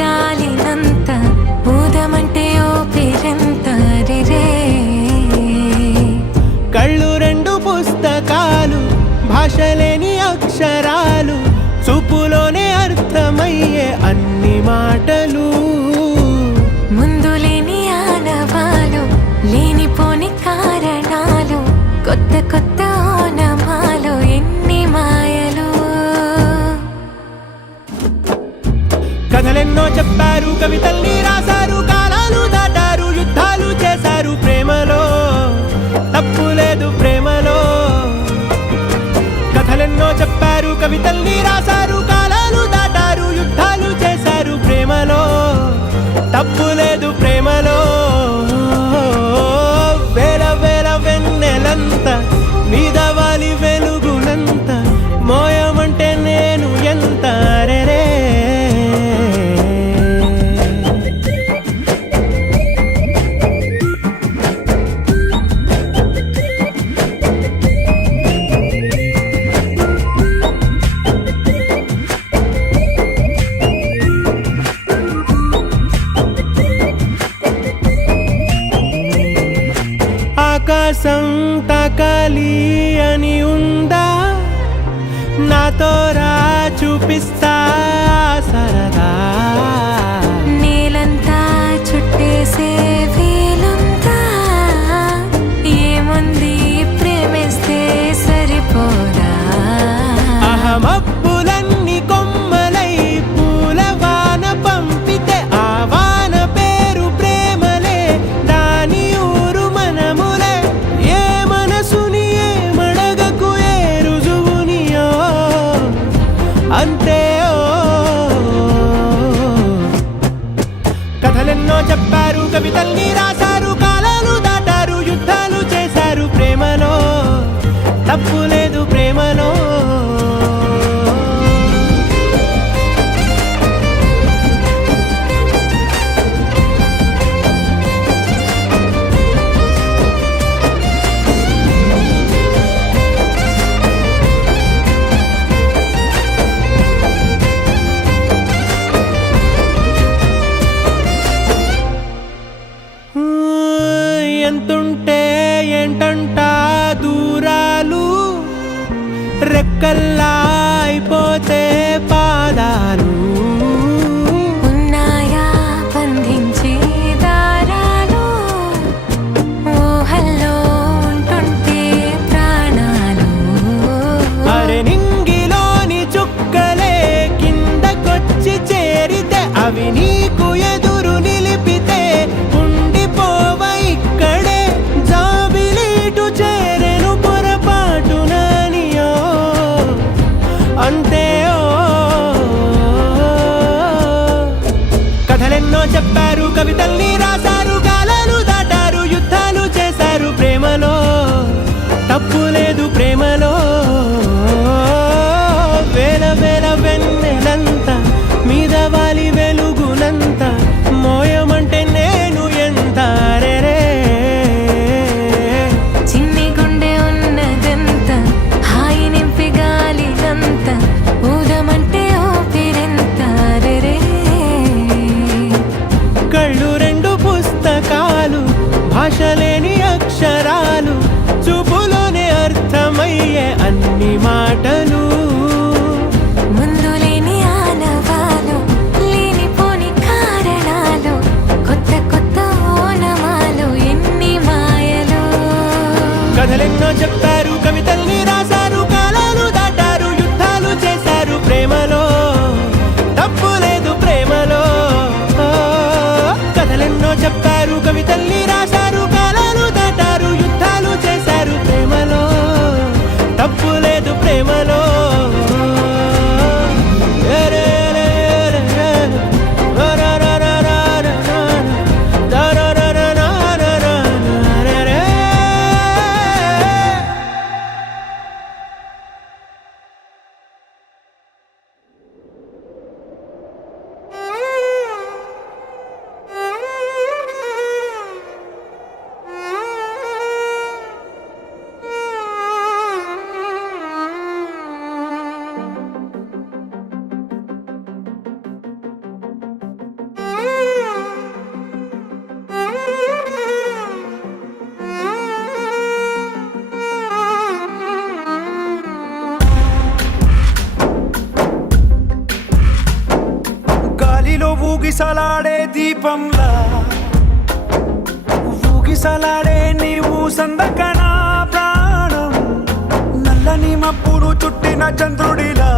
గాలినంత ఊదమంటే ఓపిరంత రే. కళ్ళు రెండు పుస్తకాలు, భాషలేని అక్షరాలు, చూపులోనే అర్థమయ్యే అన్ని మాటలు. ముందు లేని ఆనవాలు, లేనిపోని కారణాలు, కొత్త కొత్త ఓనమాలు, ఎన్ని మాయలు. కథలెన్నో చెప్పారు, కవితల్ని రాశారు, కాలాలు దాటారు, యుద్ధాలు చేశారు ప్రేమలో. తప్పు లేదు ప్రేమలో. కథలెన్నో చెప్పారు, కవితల్ని రాశారు, కాలాలు దాటారు, యుద్ధాలు చేశారు ప్రేమలో. తప్పు లేదు ప్రేమలో. వేల వేల వెన్నెలంత మీద వాలి వెలుగునంత మోయమంటే నేను ఎంత రే. ఆకాశం తాకాలి అని ఉందా, నాతో రా చూపిస్తా సరదా. నేలంతా చుట్టేసే వీలుందా, ఏముంది ప్రేమిస్తే సరిపోదా. అహమప్పులన్నీ కొమ్మలై పూల వాన పంపితే ఆ వాన పేరు ప్రేమలే, దాని ఊరు మనములే. ఏ మనసుని ఏ మడగకు ఏ రుజువునియో అంతే. కథలెన్నో చెప్పారు, కవితల్ని రాశారు, కాలాలు దాటారు, యుద్ధాలు చేశారు ప్రేమలో. తప్పు లేదు ప్రేమలో. ఎంతుంటే ఏంటంట దూరాలు, రెక్కల్లా అయిపోతే పాదాలు. ఉన్నాయా బంధించే దారాలు, ఊహల్లో ఉంటుంటే ప్రాణాలు. అరే నింగిలోని చుక్కలే కిందకొచ్చి చేరితే, అవి నీకు ఎదురు నిలిపితే ఉండిపోవ ఇక్కడే. జాబిలీటు చేరెను పొరపాటుననియో అంతే. కథలెన్నో చెప్పారు, కవితల్ని రాశారు, కాలాలు దాటారు, యుద్ధాలు చేశారు ప్రేమలో. తప్పు లేదు ప్రేమలో. వేల వేల వెన్నెలంత మీద వాలి వెలుగునంత మోయమంటే నేను ఎంత రే. చిన్ని గుండె ఉన్నదంత హాయి నింపి గాలినంత ఊదమంటే ఓపిరెంత రే. కళ్ళు రెండు పుస్తకాలు, భాషలేని అక్షరాలు, చూపులోనే అర్థమయ్యే అన్ని మాటలు. ముందు లేని ఆనవాలు, లేనిపోని కారణాలు, కొత్త కొత్త ఓనమాలు, ఎన్ని మాయలు. కథలెన్నో చెప్పారు, కవితల్ని రాశారు, కాలాలు దాటారు, యుద్ధాలు చేశారు ప్రేమలో. తప్పు లేదు ప్రేమలో. కథలెన్నో చెప్పారు, కవితల్ని రాశారు, కాలాలు దాటారు, యుద్ధాలు చేశారు ప్రేమలో. తప్పు లేదు ప్రేమలో. ఊగిసలాడే దీపంలా ఊగిసలాడే నీవు సందకనా ప్రాణం నల్లని మబ్బును చుట్టిన చంద్రుడిలా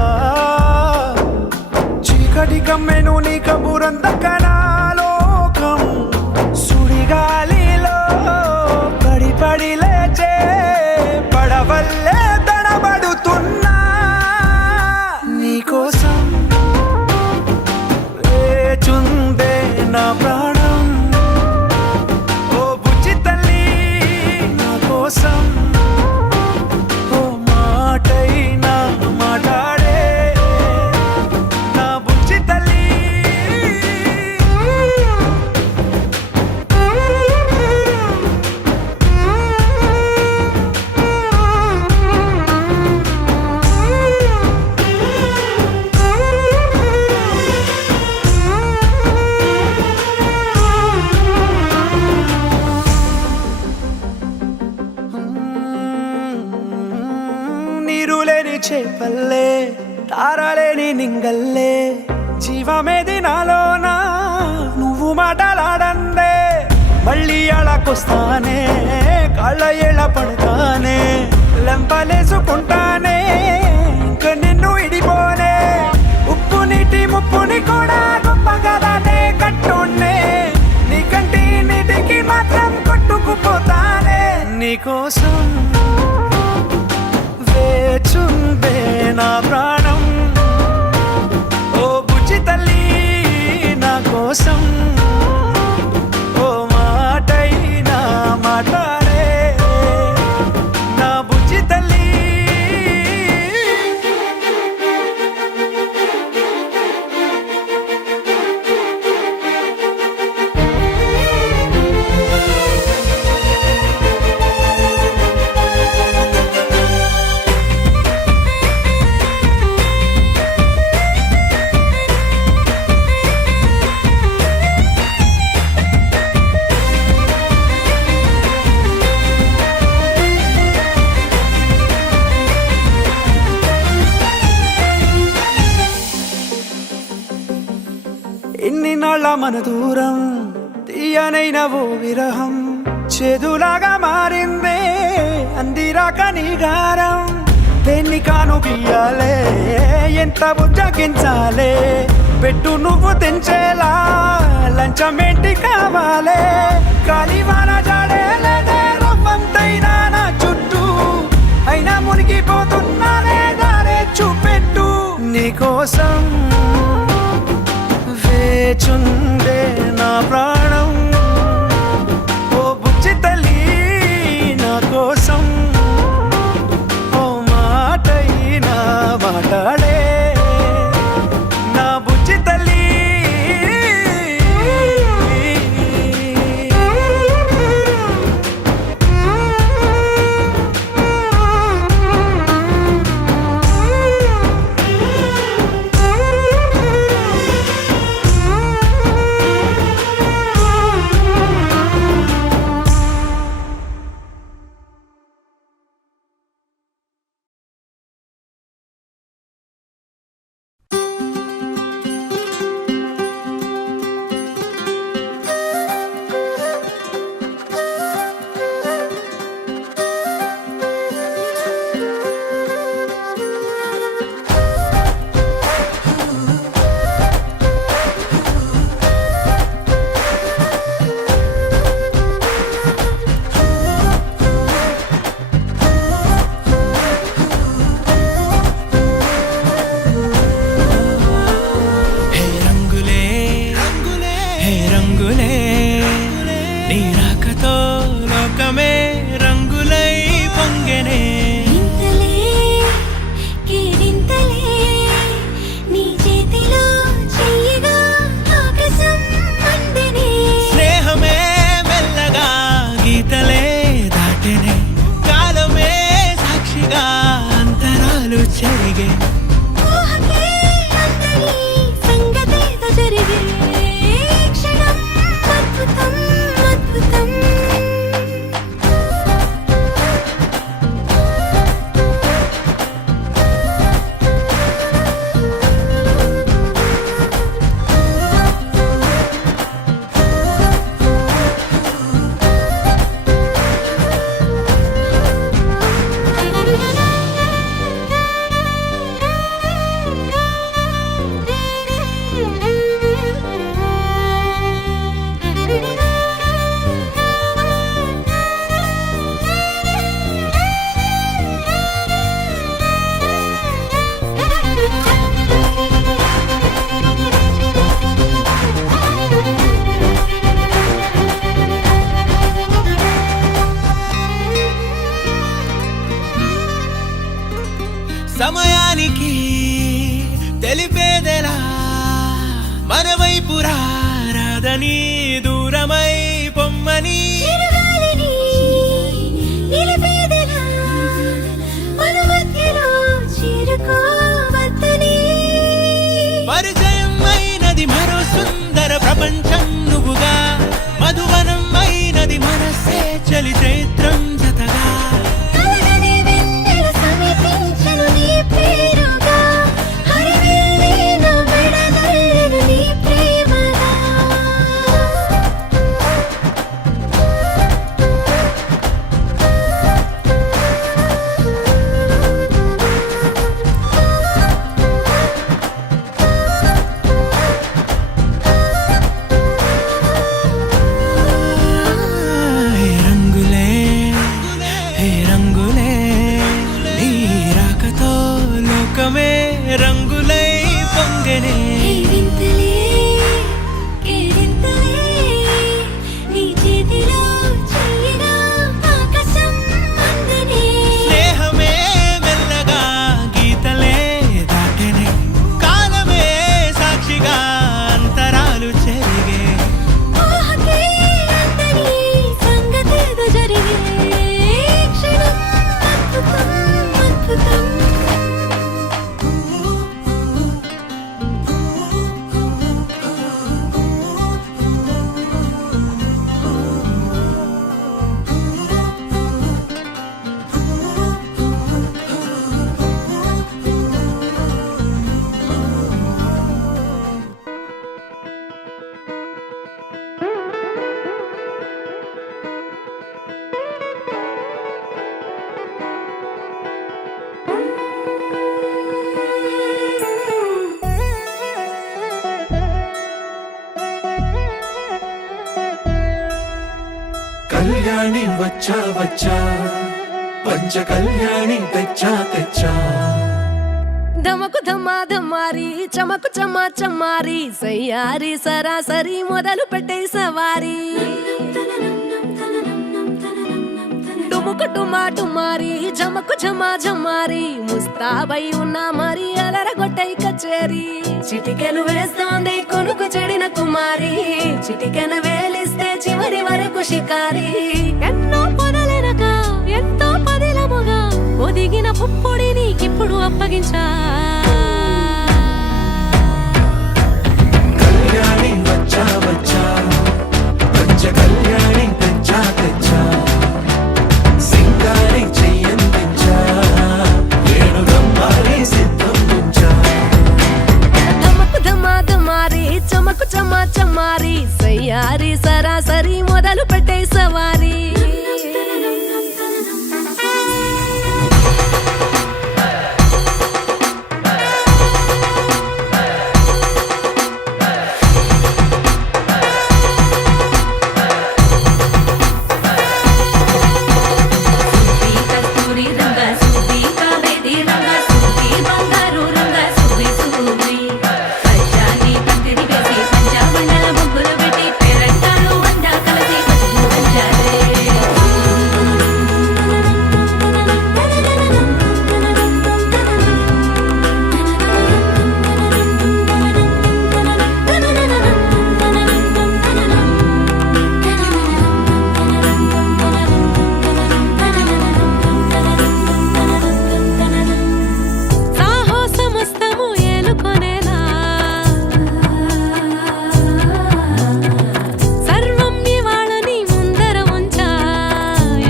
చీకటి కమ్మెను నీ కబురందకనా లోకం సుడిగాలిలో పడి పడి లేచే పడవల్లే తడబడుతున్నా నీకోసం వేచుందే నా ప్రాణం ఓ బుజ్జి తల్లి నా కోసం ఓ మాటైనా మాట్లాడే నా బుజ్జి తల్లి నీరులేని చేపల్లే తారలేని నింగల్లే జీవమేది నాలోనా నువ్వు మాటలాడందే మళ్ళీ అళకొస్తానే కాళ్ళ ఏళ్ళ పడతానే లెంపలేసుకుంటానే ఇంక నిన్ను ఇడిపోనే ఉప్పు నీటి ముప్పుని కూడా గొప్పగా దాటే కట్టున్నే నీ కంటి నీటికి మాత్రం కొట్టుకుపోతానే నీకోసం వేచుందే నా ప్రాణం ఓ బుజ్జి తల్లి నా కోసం ఓ మాటైనా మాట్లాడే నా బుజ్జి తల్లి ఎన్ని నాళ్ళ మన దూరం తీయనైన ఓ విరహం చేదులాగా మారిందే అందిరాక నీ గారం దేన్ని కాను బియ్యాలే ఎంత బుజ్జగించాలే పెట్టు నువ్వు తెంచేలా లంచమేంటి కావాలే కాలివాన జాడేలేదే రవ్వంతైనా నా చుట్టూ అయినా మునిగిపోతున్నానే దారే చూపెట్టు నీకోసం వేచుందే నా ప్రాణం ఓ బుజ్జి తల్లి నా కోసం ఓ మాటైనా మాట్లాడే నా బుజ్జి తల్లి జరిగే క్షణం అద్భుతం అద్భుతం కాదని దూరమై పొమ్మని చిరుగాలిని నిలిపేదెలా మన మధ్యలో చేరుకోవద్దని పరిచయం అయినది మరో సుందర ప్రపంచం నువ్వుగా మధువనం అయినది మనసే చలి చైత్రం జతగా కలగని వెన్నెల సమీపించను నీ పేరుగా హరివిల్లి నా మెడలెను నీ ప్రేమగా హే రంగులే హే రంగులే నీ రాకతో లోకమే రంగులై పొంగనే ఈ వింతలే కేరింతలే నీ చేతిలో చెయ్యినా ఆకాశం అందనే స్నేహమే మెల్లగా గీతలే దాటెనే కాలమే సాక్షిగా అంతరాలు చెరిగే ఊహకే అందని సంగతేదో జరిగే క్షణం అద్భుతం అద్భుతం కళ్యాణి వచ్చా వచ్చా పంచ కళ్యాణి తెచ్చా తెచ్చా ధమకు ధమ్మా ధమ్మారి చమకు చమ్మా చమ్మారి సయ్యారి సరాసరి మొదలు పెట్టే సవారి డుముకు టుమా టుమారి జమకు ఝమా ఝమారి ముస్తాబై ఉన్నా మరి అలరగొట్టై కచేరి చిటికెను వేస్తోంది కొనుకు చెడిన కుమారి చిటికెను వేలిస్తే చివరి వరకు షికారి ఎన్నో పొదలెనక ఎంతో పదిలముగా ఒదిగిన పుప్పొడి నీకిప్పుడు అప్పగించా కళ్యాణి వచ్చా వచ్చా పంచ కళ్యాణి తెచ్చా తెచ్చా సింగారి చెయ్యందించా ఏడు గమ్మారి సిద్ధం ఉంచా ధమకు ధమా ధమారి చమకు చమా చమ్మారి సయ్యారి సరాసరి మొదలు పెట్టే సవారి కస్తూరి రంగ సుబ్బి కావేరి రంగ సుబ్బి బంగారు రంగ సుబ్బి సుబ్బి పచ్చాని పందిరి వేసి పంచామండల ముగ్గులు పెట్టి పేరంటాలు అందా కలిసి పసుపు పంచాలే సాహసమస్తము ఏలుకొనేలా సర్వం ఇవాళ నీ ముందర ఉంచా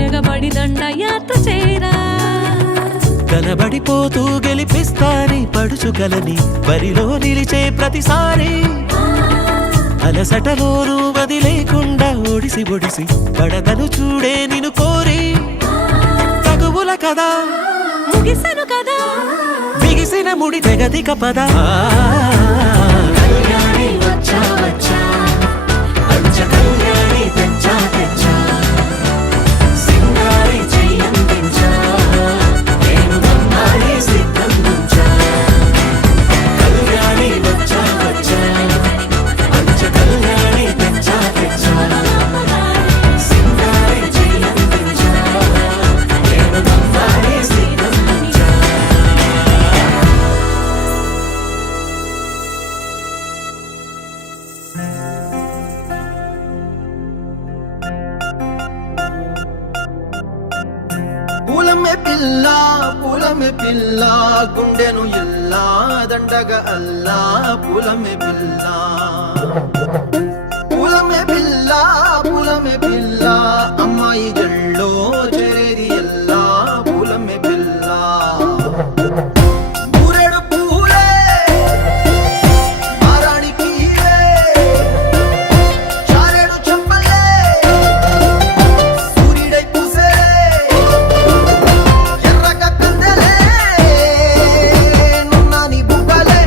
ఎగబడి దండయాత్ర చేరా కనబడిపోతూ గెలిపిస్తాని పడుచుకలని బరిలో నిలిచే ప్రతిసారి అలసటలోనూ వదిలేకుండా ఒడిసి ఒడిసి పడతను చూడే నిన్ను కోరి తగువుల కదా ముగిసెను కదా బిగిసిన ముడి తెగదిక పద కళ్యాణి వచ్చా వచ్చా పంచ కళ్యాణి తెచ్చా తెచ్చా సింగారి చెయ్యందించా నేను గమ్మారి సిద్ధం ఉంచా కళ్యాణి వచ్చా వచ్చా పంచ కళ్యాణి తెచ్చా తెచ్చా సింగారి చెయ్యందించా నేను గమ్మారి సిద్ధం ఉంచా పూలమే పిల్ల గుండెను ఇల్లా దండగ అల్లా పూలమే పిల్ల పూలమే పిల్ల అమ్మాయి జల్లో చేరేది ఎల్లా పూలమే పిల్ల ఊరెడు పూలే మారానికి చారెడు చెప్పలే సూర్యుడై పూసే ఎర్రగ కందెలే నున్నాని బుగ్గలే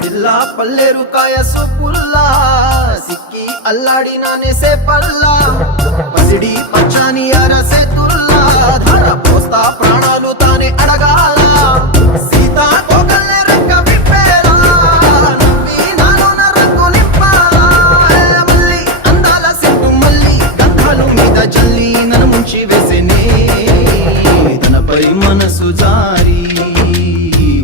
పిల్లా పల్లేరు కాయ సొప్పుల్లా సిక్కి అల్లాడినానే సే పల్లా పసిడి పచ్చాని అరసే తుల్లా ధర పోస్తా ప్రాణాలు తానే అడగాల సీతా కోకల్లే రెక్క విప్పేలా నవ్వి నాలోన రంగు నింపాలా మల్లి అందాల సెట్టు మల్లి గంధాలు మీద జల్లి నన్ను ముంచి వేసేనే తనపై మనసు జారి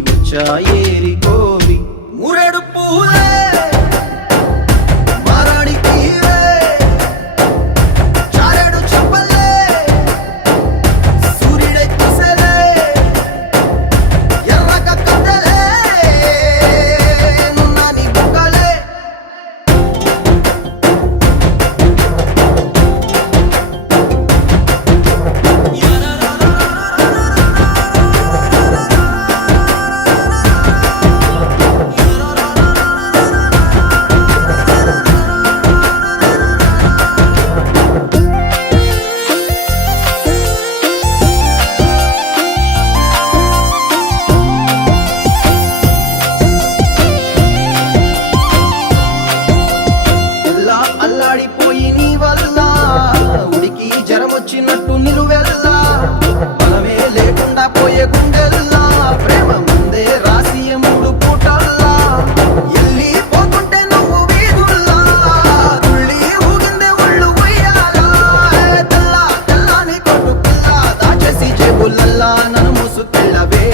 వచ్చాయేరి కోరి మురెడు పూలే మారానికి చారెడు చెప్పలే సూర్యుడై పూసలే ఎర్రగ కందెలే నున్నాని బుగ్గలే ఇలా అల్లాడిపోయి నీ వల్ల ఉడికి జరమొచ్చినట్టు నిలువెల్లా బలమే లేకుండా పోయే గుండెల్లా ప్రేమ ముందే రాసియ మూడు పూటల్లా ఎల్లి పోతుంటే నువ్వు వీధుల్లా తుళ్ళి ఊగిందే ఒళ్ళు ఉయ్యాలా తెల్లాని కొట్టు పిల్ల దాచేసి జేబులల్లా నన్ను మూసుకెళ్ళవే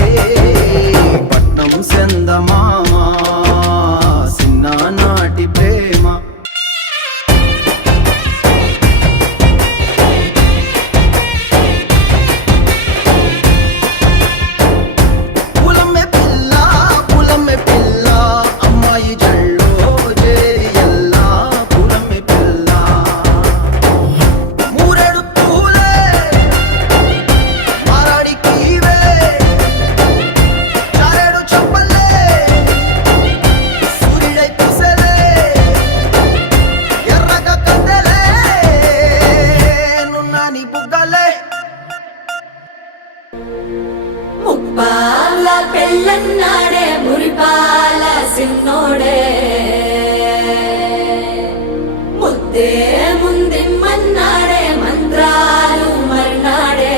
పట్నం సెందమామా చిన్ననాటి ప్రేమ పూలమే పిల్ల అమ్మాయి జల్లో చేరి ఎల్లా పూలమే పిల్ల మూరెడు పూలే మారాడికి చారెడు చెప్పలే సూర్యుడై పూసలే ఎర్రగ కందెలే నున్నాని బుగ్గలే ముప్పాల పెళ్ళన్నాడే మురిపాల సిన్నోడే ముద్దే ముందిమ్మన్నాడే మంత్రాలు మర్నాడే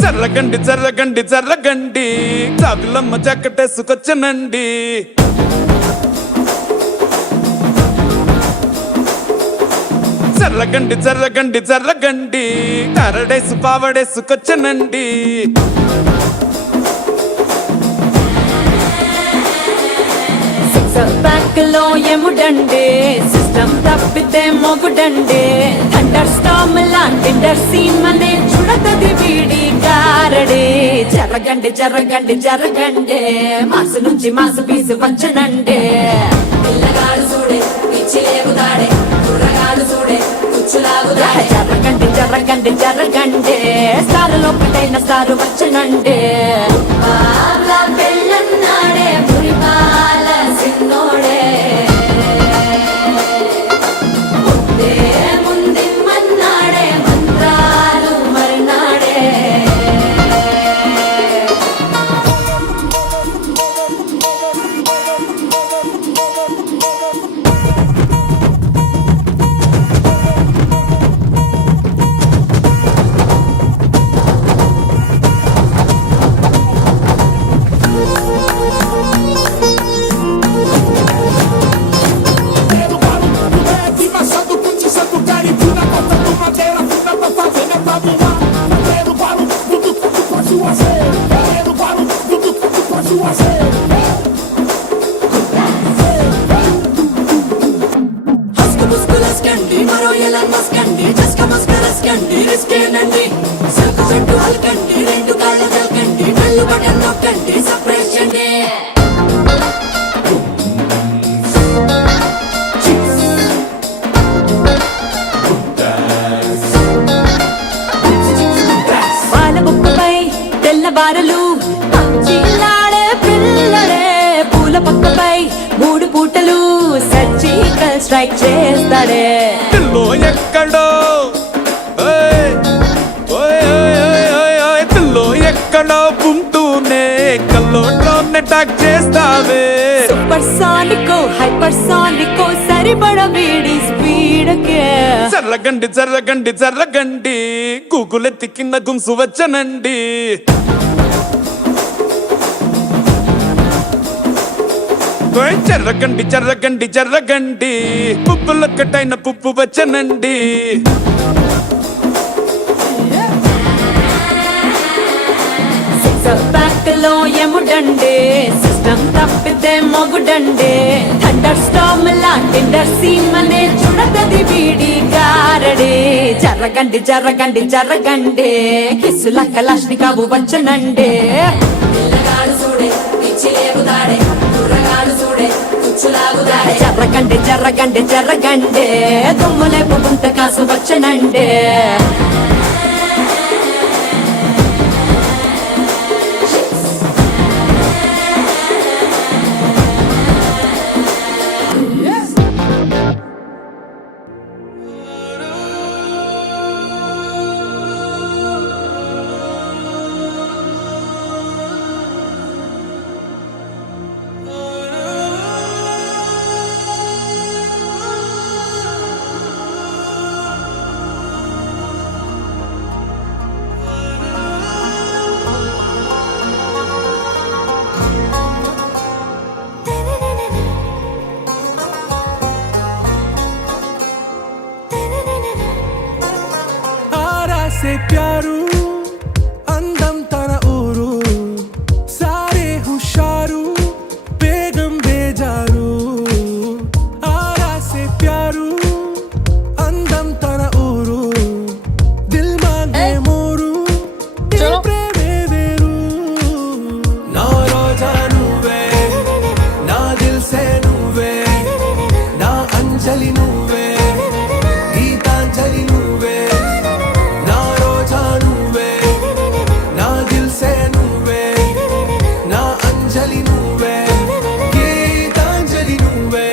జర్రగండి జర్రగండి జర్రగండి చాకులమ్మ జక్కటేసుకొచ్చనండి జర్రగండి జర్రగండి జర్రగండి కరడేసు పావడేసుకొచ్చనండి బ్యాక్ లో ఎముడండి సిస్టమ్ తప్పితే మొగుడండి థండర్ స్టామ్ లాంటి సీమనే చుడతది వీడి గారడి జరగండి జరగండి జరగండి మాసు నుంచి మాసు పీసు వచ్చనండి పిల్లగాడు చూడే పిచ్చి లేగుతాడే కుర్రగాడు చూడే కుచ్చులాగుతాడే జరగండి జరగండి జరగండి స్టార్ లోపటైన స్టార్ వచ్చనండి పెళ్ళన్నా దొరకండి రిస్కేనండి సరుకు చుట్టూ అలకండి రెండు కాళ్ళు దొరకండి కళ్ళు బటన్ నొక్కండి సర్ప్రైజ్ చేయండి పాల బొక్కపై తెల్లవారలు పచ్చిలాడే పిల్లడే పూల పక్కపై 3 పూటలు సర్జికల్ స్ట్రైక్ చేస్తాడే పిల్లో ఎక్కడో ఓయ్, ఓయ్, ఓయ్, ఓయ్, ఓయ్, ఓయ్, పిల్లో ఎక్కడో ఉంటూనే కల్లో డ్రోన్ అటాక్ చేస్తావే సూపర్ సానికో హైపర్ సానికో సరిపడ వీడి స్పీడ్కే జర్రగండి జర్రగండి జర్రగండి గూగులెత్తి కింద గుంసు వచ్చనండి ఓయ్ జర్రగండి జర్రగండి జర్రగండి పుప్పులొక్కటైన పుప్పు వచ్చనండి బ్యాక్ లో ఎముడండే సిస్టమ్ తప్పితే మొగుడండే థండర్ స్టామ్ లా టెండర్ సీమనే చూడదది వీడి గారడే జరగండి జరగండి జరగండి కిస్సుల కలాష్నికావు వచ్చనండే పిల్లగాడు చూడే పిచ్చి లేగుదాడే కుర్రగాడు చూడే కుచ్చులాగుదాడే జరగండి జరగండి జరగండి దుమ్ములేపు గుంత కాసు వచ్చనండే आरा से प्यारू अंदम तन ऊरू सारे हुशारू बेगम बेजारू आरा से प्यारू अंदम तन ऊरू दिल मांगे मोरू ये प्रेमे वेरू ना रोजा నువ్వే నా దిల్ సే నువ్వే నా అంజలి నువ్వే గీతాంజలి నువ్వే నా రోజా నువ్వే నా దిల్ సే నువ్వే నా అంజలి నువ్వే గీతాంజలి నువ్వే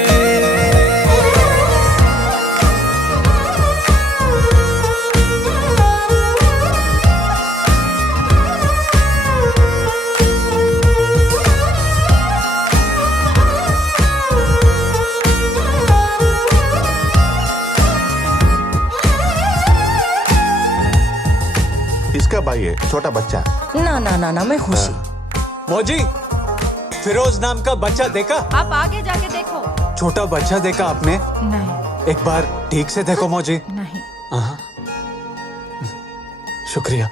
इसका भाई है छोटा बच्चा ना ना ना ना मैं खुशी मौजी फिरोज नाम का बच्चा देखा आप आगे जाके देखो छोटा बच्चा देखा आपने नहीं एक बार ठीक से देखो मौजी नहीं हाँ। शुक्रिया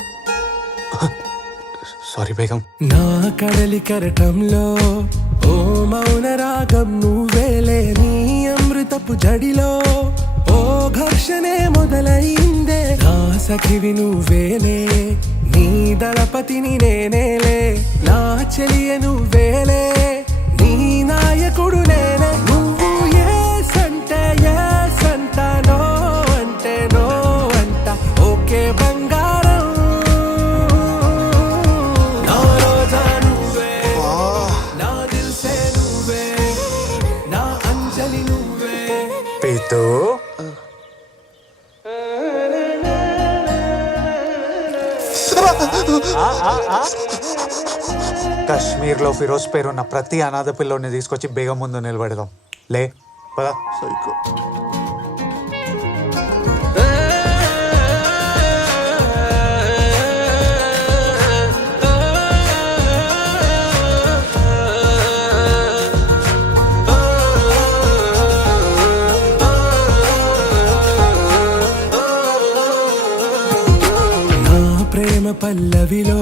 सॉरी बेगम నా కడలి కరటంలో ఓ మౌన రాగం నువ్వేలే నీ అమృతపు జడిలో ఓ ఘర్షణే మొదలైందే నా సఖివి నువ్వేలే నీ దళపతిని నేనేలే నా చెలియ నువ్వేలే నీ నాయకుడు నేనే నువ్వు ఏ సంట నో అంటే నో అంట ఓకే బంగారం నా రోజా నువ్వే నా దిల్ సే నువ్వే నా అంజలి నువ్వే पीतू కశ్మీర్లో ఫిరోజ్ పేరున్న ప్రతి అనాథ పిల్లోని తీసుకొచ్చి బేగం ముందు నిలబెడదాం లే పదా सही నా ప్రేమ పల్లవిలో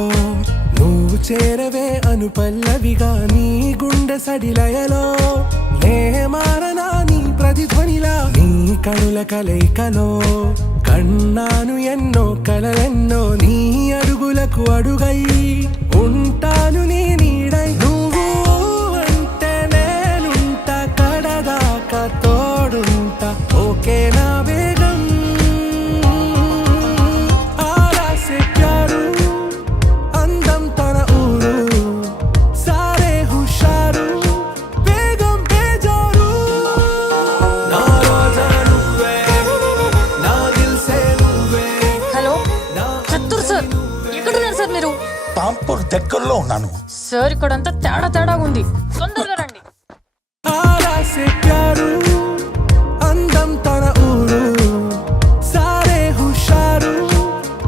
నువ్వు చేరవే అను పల్లవిగా నీ గుండె సడిలయలో నే మారనా నీ ప్రతిధ్వనిలా నీ కనుల కలయికలో కన్నాను ఎన్నో కలలెన్నో నీ అడుగులకు అడుగై ఉంటాను నీ నీడై నువ్వు అంటే నేనుంటా కడదాకా తోడుంటా ఓకే నా బేగం ఆరాసే ప్యారు అందం తన ఊరు సారే హుషారు బేగం బేజారు నా రోజా నువ్వే నా దిల్ సే నువ్వే హలో చత్తూర్ సార్ ఎక్కడున్నారు సార్ మీరు? పాంపూర్ దగ్గరలో ఉన్నాను. సార్ ఇక్కడంతా తేడా ఉంది, తొందరగా రండి. ఆరాసే ప్యారు అందం తన ఊరు సారే హుషారు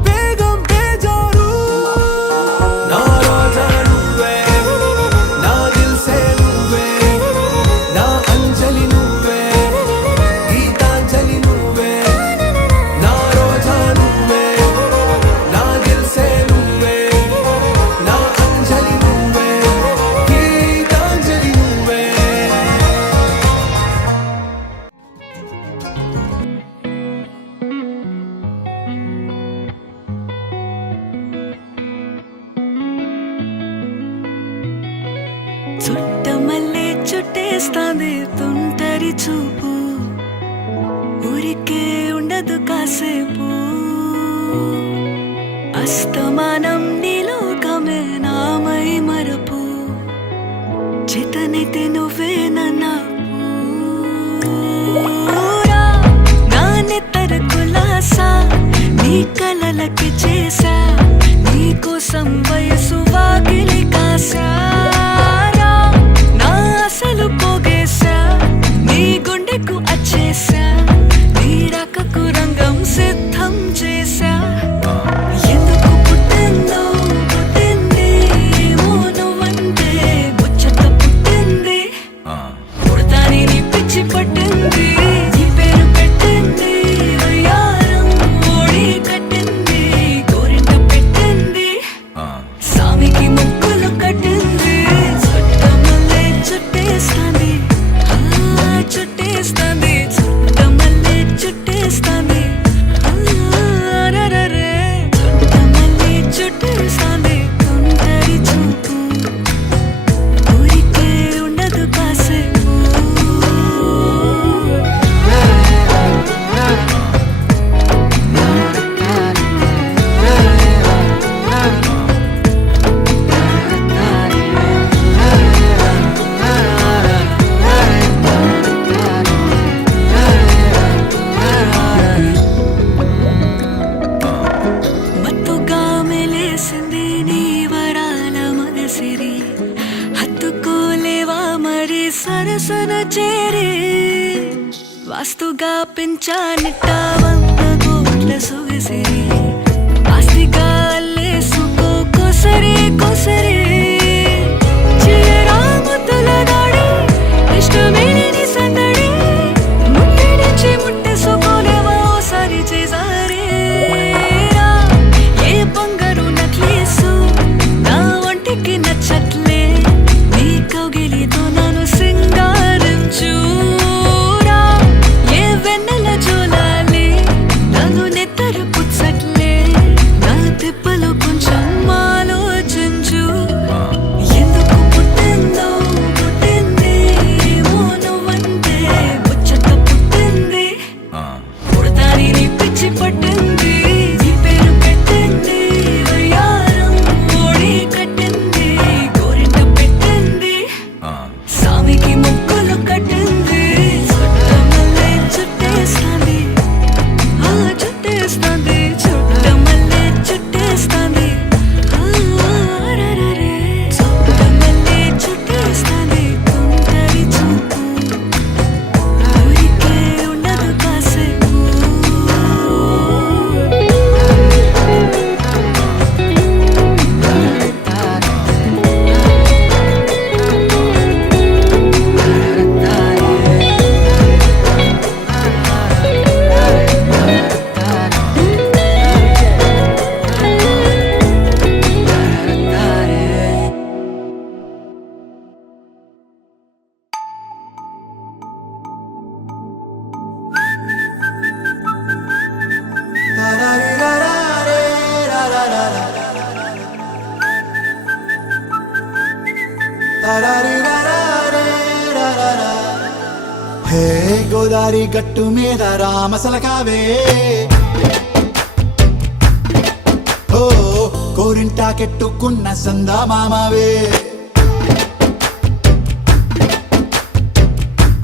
బేగం బేజారు నా రోజా నువ్వే నా దిల్ సే నువ్వే నా అంజలి నువ్వే గీతాంజలి నువ్వే నా రోజా నువ్వే నా దిల్ సే నువ్వే నా అంజలి నువ్వే గీతాంజలి నువ్వే చుట్టమల్లే చుట్టేస్తాంది తుంటరి చూపు ఊరికే ఉండదు కాసేపు అస్తమానం నీలోకమే నామై మరపు చేతనైతే నువ్వే నన్నా నా నెత్తర కులాసా నీ కలలకి చేసా నీ కోసం వయసు వాకిలి కాసారా నా అసలు పోగేశా నీ గుండెకు అచ్చేసా నీ రకకు రంగం సిద్ధం చేశా ఎందుకు పుట్టిందో పుట్టింది ఏమో నువ్వంటే ముచ్చట పుట్టింది పుడతాని నీ పిచ్చి పట్టింది నీ పేరు పెట్టింది వయ్యారం ఓడి కట్టింది గోరింట పెట్టింది సామికి ముక్కులు కట్టింది చుట్టమల్లే చుట్టేస్తాంది చుట్టేస్తాంది చుట్టమల్లే చుట్టేస్తాంది రరరే చుట్టమల్లే చుట్టేస్తాంది తుంటరి చూపు ఊరికే ఉండదు కాసేపు మత్తుగా మెలేసింది నీ వరాల మగసిరి హత్తుకోలేవా మరి సరసన చేరి వాస్తుగా పెంచానిట్ట 100 కోట్ల సొగసిరి ఆస్తిగా అల్లేసుకో కొసరి కొసరి చిరా ముద్దుల దాడి ఇష్టమేని సందడి ముట్టడించి ముట్టేసుకోలేవా ఓసారి చేసారే ఏ బంగారు నక్లీసు నా ఒంటికి నచ్చట్లే నీ కౌగిలితో నన్ను సింగారించురా ఏ వెన్నెల జోలాలి నన్ను నెత్తరు పుచ్చట్లే నా తిప్పలు కొంచెం ఆలోచించు ఎందుకు పుట్టిందో పుట్టింది ఏమో నువ్వంటే ముచ్చట పుట్టింది పుడతాని నీ పిచ్చి పట్టింది నీ పేరు పెట్టింది వయ్యారం ఓడి కట్టింది గోరింట పెట్టింది సామికి ముక్కులు కట్టింది చుట్టమల్లే చుట్టేస్తాంది చుట్టేస్తాంది చుట్టమల్లే చుట్టేస్తాంది గోదారి గట్టు మీద రామసలకావే ఓ కోరింటాకెట్టుకున్న సందా మామావే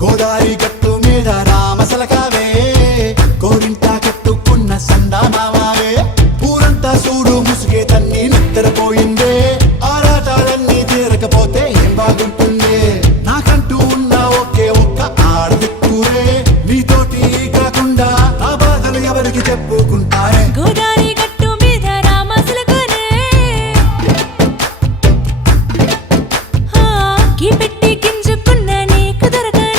గోదారి గట్టు మీద రామసలకావే కోరింటాకెట్టుకున్న సందా మామావే ఊరంతా చూడు ముసుగే తన్ని నిద్రపోయిందే ఆరాటాలన్నీ తీరకపోతే ఏం బాగుంటుంది నాకంటూ ఉన్న ఒకే ఒక్క ఆడదిక్కురే నీతోటి కాకుండా నా బాధలు ఎవరికి చెప్పుకుంటారే గోదారి గట్టు మీద రామసలకానే కీ పెట్టి గింజుకున్న నీకు దొరకనే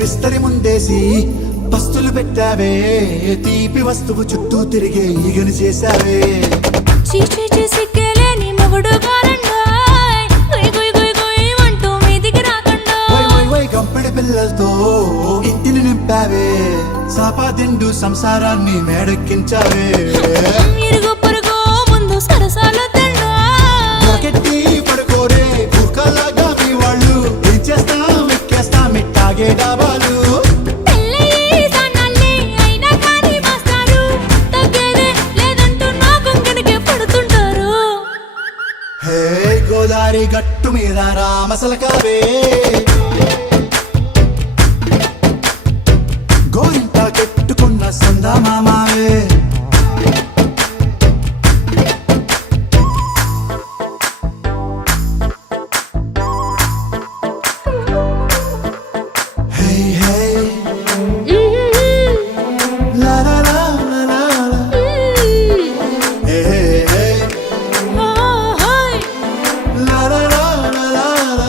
విస్తరి ముందేసి పస్తులు పెట్టావే తీపి వస్తువు చుట్టూ తిరిగే ఈగను చేశావే చీచీ చేసి కేలేని మొగుడు కారండాయ్ గుయ్ గుయ్ గుయ్ గుయ్ అంటూ మీదికి రాకుండా వై గంపెడి పిల్లలతో ఇంటిని నింపావే సాపాదిండు సంసారాన్ని మేడెక్కించావే ఇరుగు పొరుగు ముందు సరసాలు తిండా దొరకెట్టి పడుకోరే కుక్కలాగా మీ వాళ్ళు ఏం చేస్తాం ఎక్కేస్తాం ఇట్టాగే డాబాలు పెళ్ళయి సన్నాళ్ళే అయినా కానీ మాస్తారు తగ్గేదే లేదంటూ నా కొంగడికే పడుతుంటారు హే గోదారి గట్టు మీద రామసలకావే గోరింట కెట్టుకున్న సందా మామావే హే హే లా లా లా లా లా లా. హే హే హే లా లా లా లా లా లా.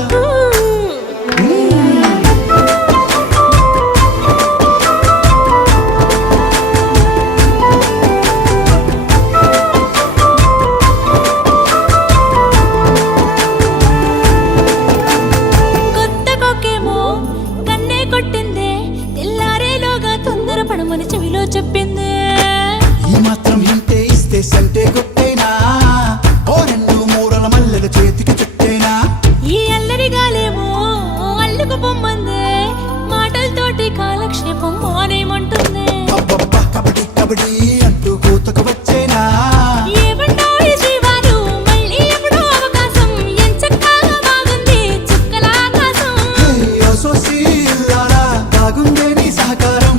కొత్త కొక్కేమో కన్నే కొట్టిందే తెల్లారేలోగా తొందర పడమని చెవిలో చెప్పిందే ఈ మాత్రం హింటే ఇస్తే సంటే కొట్టేనా ఓ రెండు మూరల మల్లెల చేతికి చుట్టేనా ఈ అల్లరి గాలేమో అల్లుకు పొమ్మందే మాటలతోటి కాలక్షేపం మానేమంటుంది అబ్బబ్బా కబడ్డీ కబడ్డీ అంటూ కూతకు వచ్చేనా ఏమంటాయి శ్రీవారు మళ్ళీ ఎప్పుడో అవకాశం ఎంచక్కా బాగుంది చుక్కల ఆకాశం సోసి ఇల్లారా బాగుందే నీ సహకారం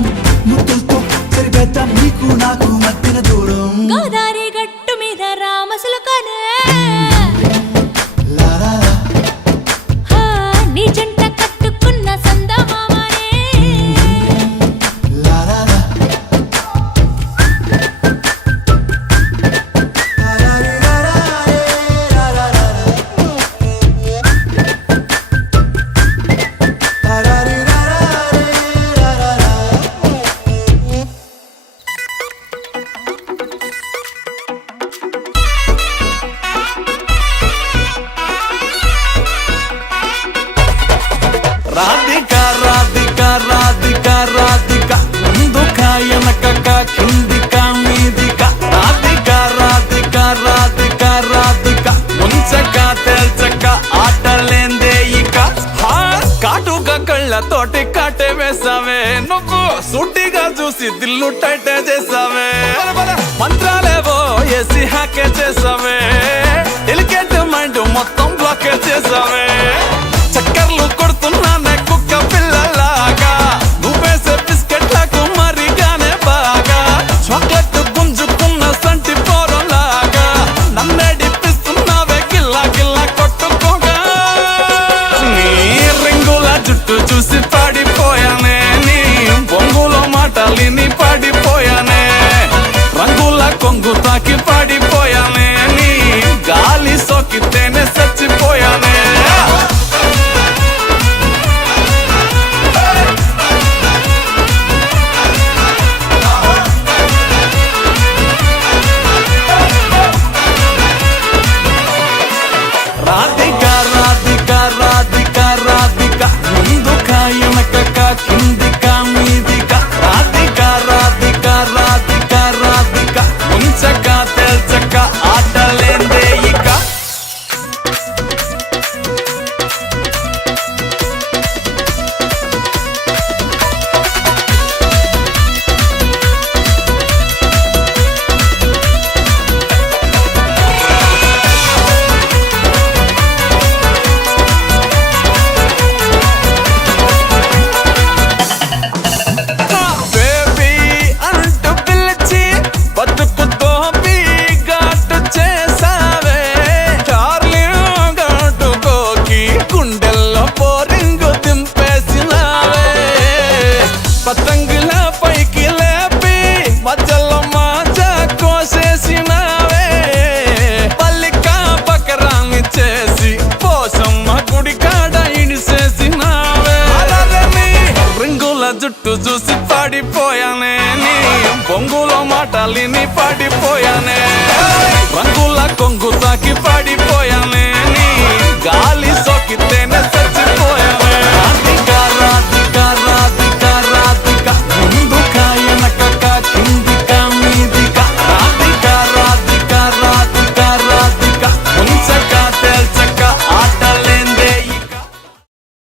ముద్దులతో సరిపెద్దాం నీకు నాకు మధ్యన దూరం గోదారి గట్టు మీద రామసలకానే లా లా లా. నీ జంట కట్టుకున్న సందమామనే లా లా లా. లా లా రీ లా లా రే లా లా లా లా. లా లా రీ లా లా రే లా లా లా. రాధిక రాధిక రాధిక రాధిక ముందుక వెనకక కిందిక మీదిక రాధిక రాధిక రాధిక రాధిక ముంచక తేల్చక ఆటలేందే ఇక కాటుక కళ్ళతోటి కాటే వేసావే నువ్వు సూటిగా చూసి దిల్లు టైటే చేసావే మంత్రాలేవో ఏసి హ్యాకే చేసావే డెలికేట్ మైండ్ మొత్తం బ్లాకే చేసావే చక్కర్లు కొడుతున్నానే కుక్క పిల్లలాగా నువ్వేసే బిస్కెట్లకు మరిగానే బాగా చాక్లెట్ గుంజుకున్న సంటి పోరలాగా నన్నేడిపిస్తున్నావే గిల్లా గిల్లా కొట్టుకోగా నీ రింగుల జుట్టు చూసి పాడిపోయానే నీ బొంగులో మాటలిని పాడిపోయానే రంగుల కొంగు తాకి పాడిపోయానే నీ గాలి సోకితేనే చచ్చిపోయానే జుట్టు చూసి పాడిపోయానే నీ బొంగులో మాటలిని పాడిపోయానే రంగుల కొంగు తాకి పాడి